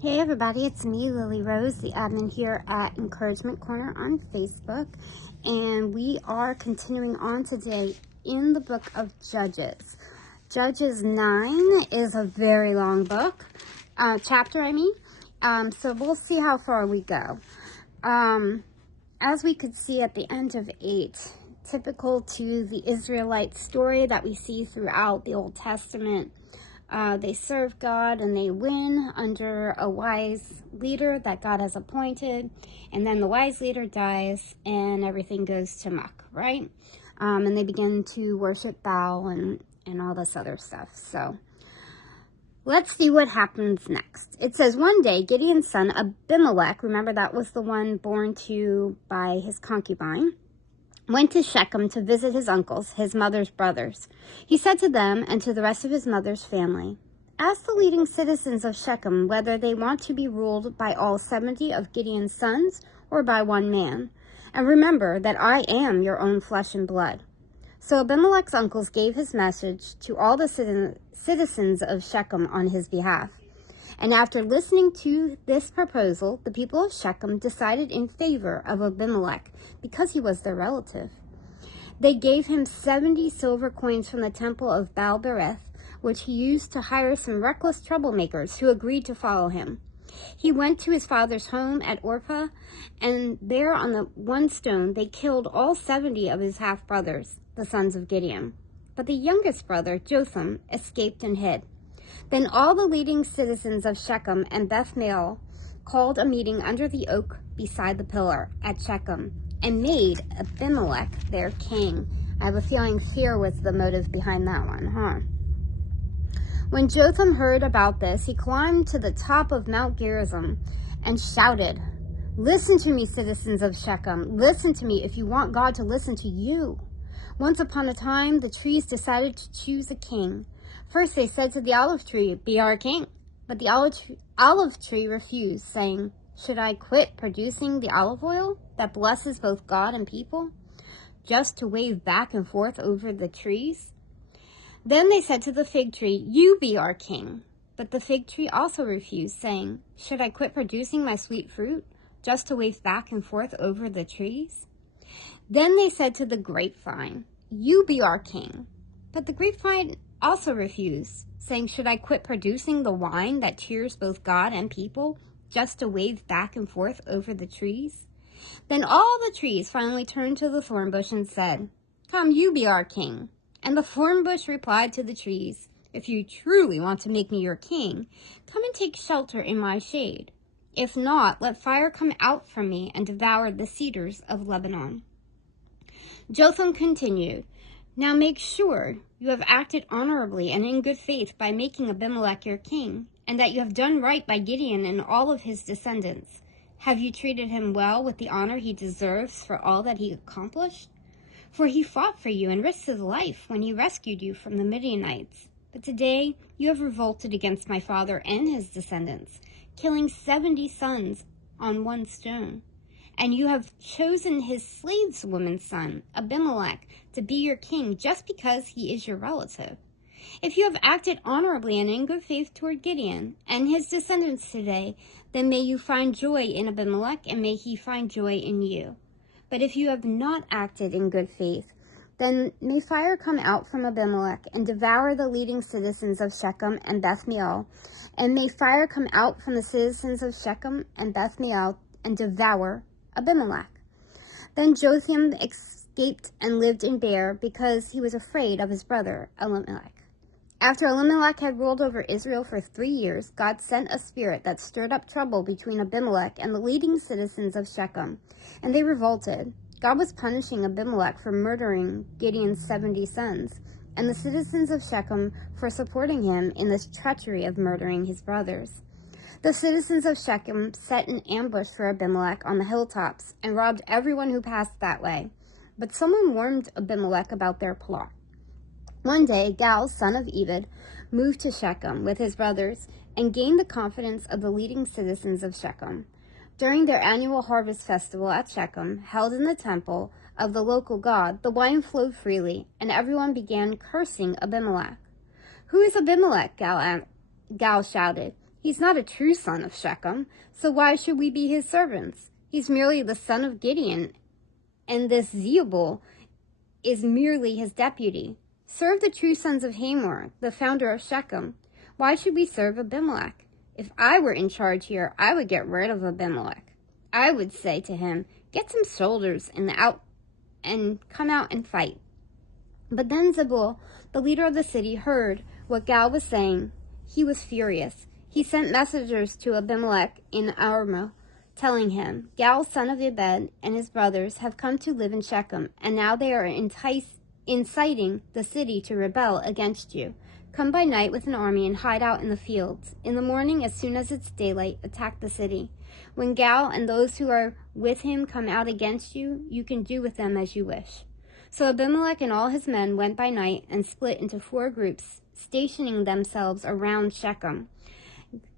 Hey everybody, it's me, Lily Rose, the admin here at Encouragement Corner on Facebook, and we are continuing on today in the book of Judges. Judges 9 is a very long book, chapter I mean, so we'll see how far we go. As we could see at the end of 8, typical to the Israelite story that we see throughout the Old Testament, they serve God and they win under a wise leader that God has appointed. And then the wise leader dies and everything goes to muck, right? And they begin to worship Baal and all this other stuff. So let's see what happens next. It says, one day Gideon's son Abimelech, remember that was the one born to by his concubine, went to Shechem to visit his uncles, his mother's brothers. He said to them and to the rest of his mother's family, ask the leading citizens of Shechem whether they want to be ruled by all 70 of Gideon's sons or by one man. And remember that I am your own flesh and blood. So Abimelech's uncles gave his message to all the citizens of Shechem on his behalf. And after listening to this proposal, the people of Shechem decided in favor of Abimelech because he was their relative. They gave him 70 silver coins from the temple of Baal-berith, which he used to hire some reckless troublemakers who agreed to follow him. He went to his father's home at Orpah, and there on the one stone they killed all 70 of his half-brothers, the sons of Gideon. But the youngest brother, Jotham, escaped and hid. Then all the leading citizens of Shechem and Beth-mael called a meeting under the oak beside the pillar at Shechem and made Abimelech their king. I have a feeling fear was the motive behind that one, huh? When Jotham heard about this, he climbed to the top of Mount Gerizim and shouted, listen to me, citizens of Shechem. Listen to me if you want God to listen to you. Once upon a time, the trees decided to choose a king. First they said to the olive tree, be our king. But the olive tree refused, saying, should I quit producing the olive oil that blesses both God and people, just to wave back and forth over the trees? Then they said to the fig tree, you be our king. But the fig tree also refused, saying, should I quit producing my sweet fruit, just to wave back and forth over the trees? Then they said to the grapevine, you be our king. But the grapevine also refused, saying, should I quit producing the wine that cheers both God and people, just to wave back and forth over the trees? Then all the trees finally turned to the thorn bush and said, come, you be our king. And the thorn bush replied to the trees, if you truly want to make me your king, come and take shelter in my shade. If not, let fire come out from me and devour the cedars of Lebanon. Jotham continued, now make sure you have acted honorably and in good faith by making Abimelech your king, and that you have done right by Gideon and all of his descendants. Have you treated him well with the honor he deserves for all that he accomplished? For he fought for you and risked his life when he rescued you from the Midianites. But today you have revolted against my father and his descendants, killing 70 sons on one stone. And you have chosen his slavewoman's son, Abimelech, to be your king just because he is your relative. If you have acted honorably and in good faith toward Gideon and his descendants today, then may you find joy in Abimelech and may he find joy in you. But if you have not acted in good faith, then may fire come out from Abimelech and devour the leading citizens of Shechem and Beth-mael, and may fire come out from the citizens of Shechem and Beth-mael and devour Abimelech. Then Jotham escaped and lived in Beer because he was afraid of his brother Elimelech. After Elimelech had ruled over Israel for 3 years, God sent a spirit that stirred up trouble between Abimelech and the leading citizens of Shechem, and they revolted. God was punishing Abimelech for murdering Gideon's 70 sons, and the citizens of Shechem for supporting him in this treachery of murdering his brothers. The citizens of Shechem set an ambush for Abimelech on the hilltops and robbed everyone who passed that way. But someone warned Abimelech about their plot. One day, Gal, son of Ebed, moved to Shechem with his brothers and gained the confidence of the leading citizens of Shechem. During their annual harvest festival at Shechem, held in the temple of the local god, the wine flowed freely, and everyone began cursing Abimelech. Who is Abimelech? Gal shouted. He's not a true son of Shechem, so why should we be his servants? He's merely the son of Gideon, and this Zebul is merely his deputy. Serve the true sons of Hamor, the founder of Shechem. Why should we serve Abimelech? If I were in charge here, I would get rid of Abimelech. I would say to him, get some soldiers and come out and fight. But then Zebul, the leader of the city, heard what Gal was saying. He was furious. He sent messengers to Abimelech in Armah, telling him, Gal, son of Ebed, and his brothers have come to live in Shechem, and now they are inciting the city to rebel against you. Come by night with an army and hide out in the fields. In the morning, as soon as it's daylight, attack the city. When Gal and those who are with him come out against you, you can do with them as you wish. So Abimelech and all his men went by night and split into 4 groups, stationing themselves around Shechem.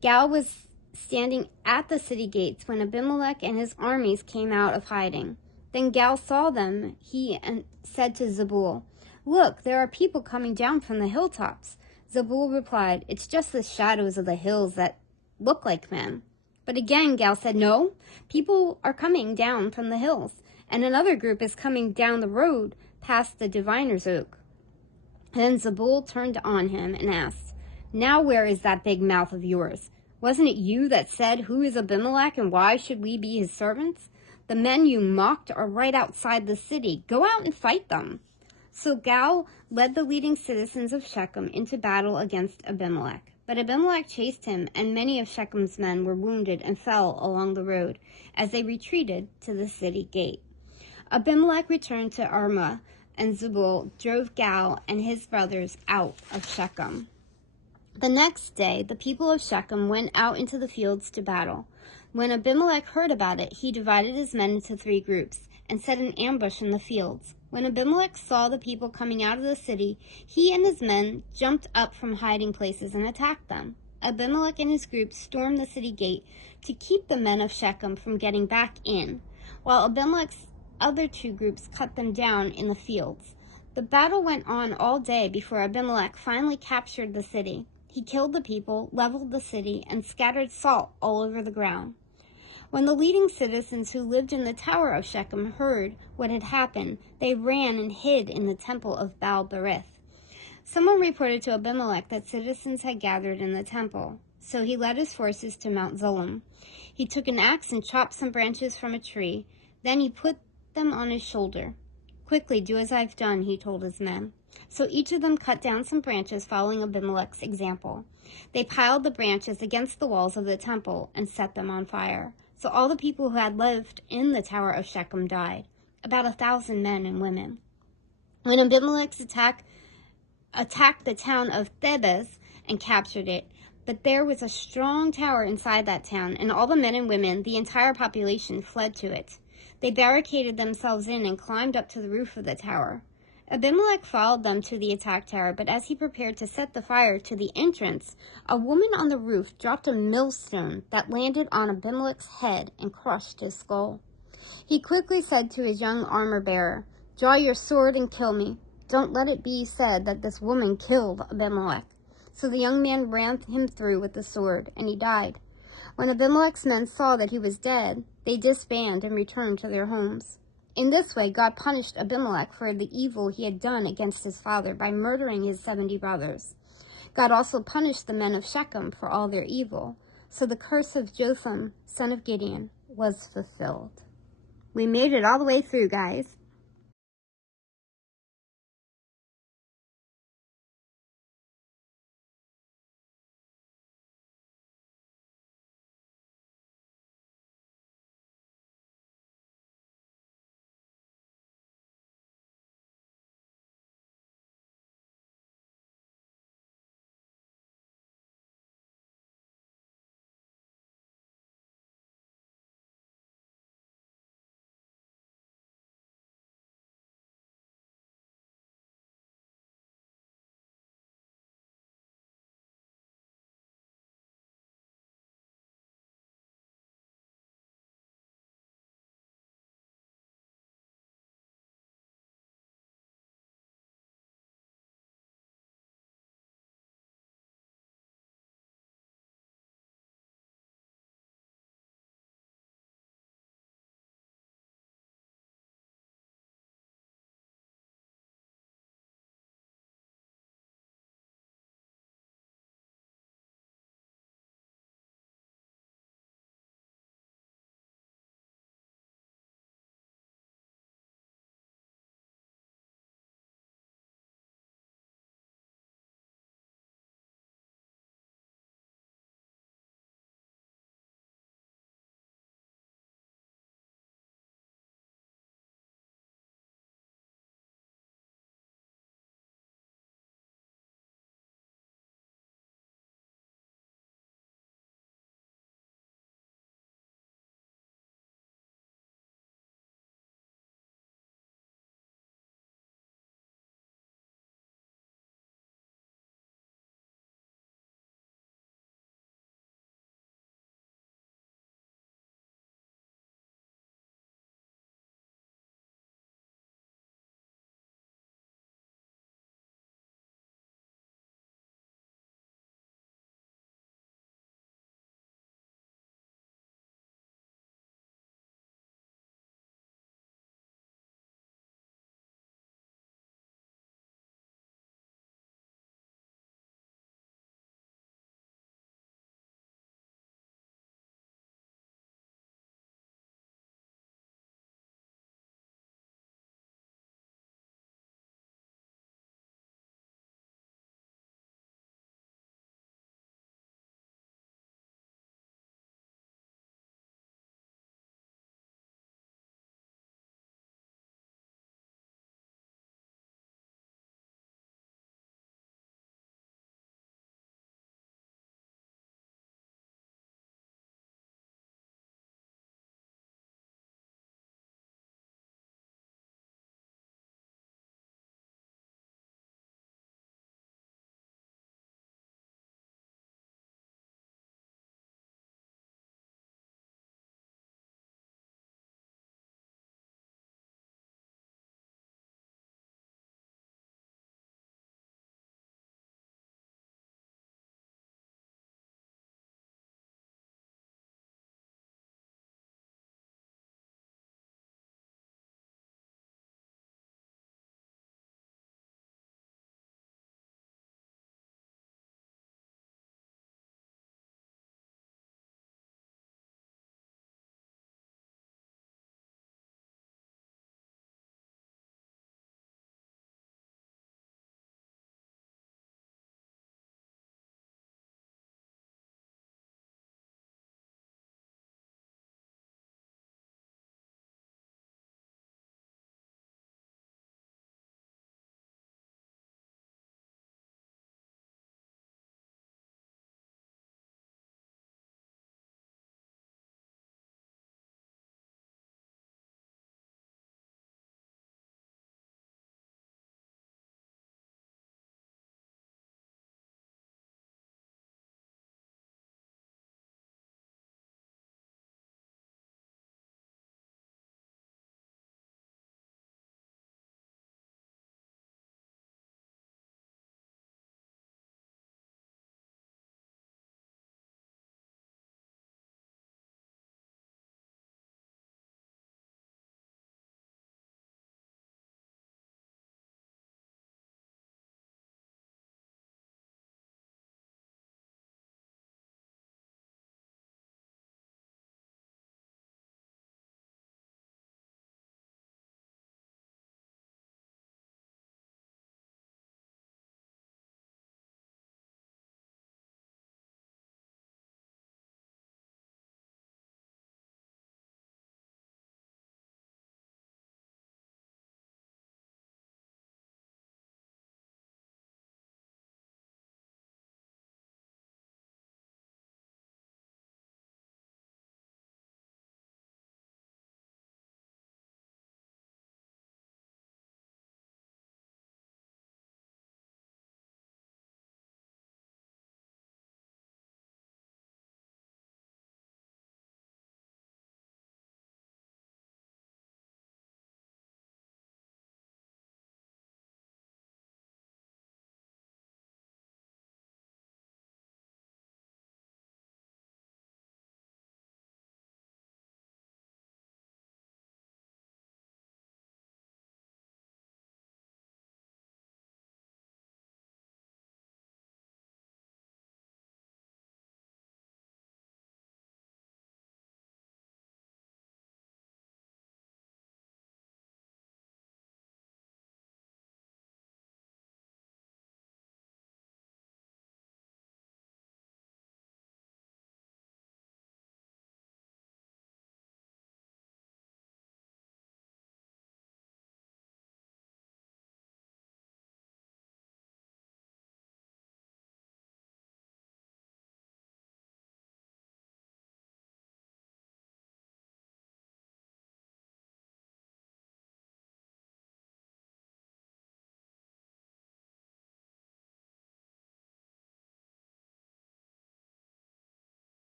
Gal was standing at the city gates when Abimelech and his armies came out of hiding. Then Gal saw them, and said to Zebul, Look, there are people coming down from the hilltops. Zebul replied, It's just the shadows of the hills that look like men. But again Gal said, No, people are coming down from the hills, and another group is coming down the road past the diviner's oak. Then Zebul turned on him and asked, Now where is that big mouth of yours? Wasn't it you that said, Who is Abimelech, and why should we be his servants? The men you mocked are right outside the city. Go out and fight them. So Gal led the leading citizens of Shechem into battle against Abimelech. But Abimelech chased him, and many of Shechem's men were wounded and fell along the road as they retreated to the city gate. Abimelech returned to Armah, and Zebul drove Gal and his brothers out of Shechem. The next day, the people of Shechem went out into the fields to battle. When Abimelech heard about it, he divided his men into 3 groups and set an ambush in the fields. When Abimelech saw the people coming out of the city, he and his men jumped up from hiding places and attacked them. Abimelech and his group stormed the city gate to keep the men of Shechem from getting back in, while Abimelech's other 2 groups cut them down in the fields. The battle went on all day before Abimelech finally captured the city. He killed the people, leveled the city, and scattered salt all over the ground. When the leading citizens who lived in the tower of Shechem heard what had happened, they ran and hid in the temple of Baal-berith. Someone reported to Abimelech that citizens had gathered in the temple, so he led his forces to Mount Zillim. He took an axe and chopped some branches from a tree. Then he put them on his shoulder. Quickly, do as I've done, he told his men. So each of them cut down some branches, following Abimelech's example. They piled the branches against the walls of the temple and set them on fire. So all the people who had lived in the tower of Shechem died, about 1,000 men and women. When Abimelech attacked the town of Thebez and captured it, but there was a strong tower inside that town, and all the men and women, the entire population, fled to it. They barricaded themselves in and climbed up to the roof of the tower. Abimelech followed them to the attack tower, but as he prepared to set the fire to the entrance, a woman on the roof dropped a millstone that landed on Abimelech's head and crushed his skull. He quickly said to his young armor-bearer, Draw your sword and kill me. Don't let it be said that this woman killed Abimelech. So the young man ran him through with the sword, and he died. When Abimelech's men saw that he was dead, they disbanded and returned to their homes. In this way, God punished Abimelech for the evil he had done against his father by murdering his 70 brothers. God also punished the men of Shechem for all their evil. So the curse of Jotham, son of Gideon, was fulfilled. We made it all the way through, guys.